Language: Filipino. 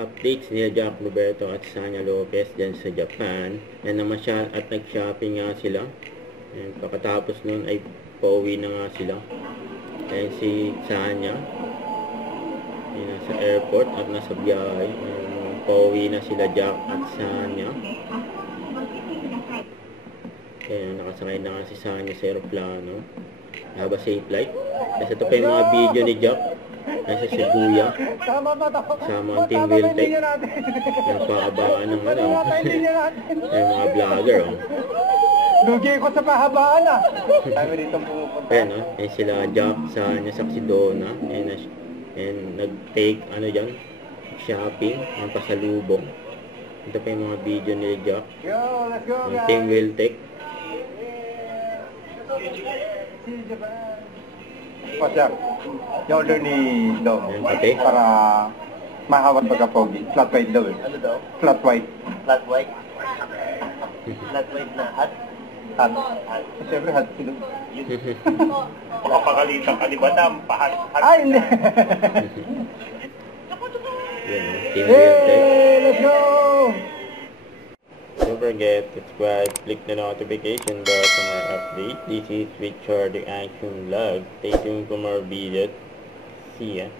updates ni Jack Roberto at Sanya Lopez dyan sa Japan. Yan naman siya at nag-shopping nga sila. Yan, pagkatapos nun ay pauwi na nga sila. Ayan si Sanya. Yan, nasa airport at nasa biyahe. Pauwi na sila Jack at Sanya. Ayan, nakasakay na nga si Sanya sa aeroplano. Have a safe flight. Kasi ito pa yung mga video ni Jack. Nasa Shibuya. Sama ang Team Wiltec. Yung pahabaan ng ano. Yung mga vlogger. Lugi ko sa pahabaan ah. Kami dito pumupunta. Ayan o. Ayan sila Jack sa Saxidona. Ayan nag-take ano dyan. Shopping. Ang pasalubong. Ito pa yung mga video ni Jack. Yo, let's go guys. Team Wiltec. Pasyak. Yung order ni Dom. Ayan pati. Para mahawat pagka-pogi. Flat white daw eh. Ano daw? Flat white. Flat white? Flat white na hat? Hat. Siyempre hat sila. Makapagalitan ka, di ba? Pahat. Ay, hindi. Ayan o. Team Wiltec. Hey, let's go! Don't forget to subscribe, click the notification bell for more updates. This is Richard the Action Vlog. Stay tuned for more videos. See ya.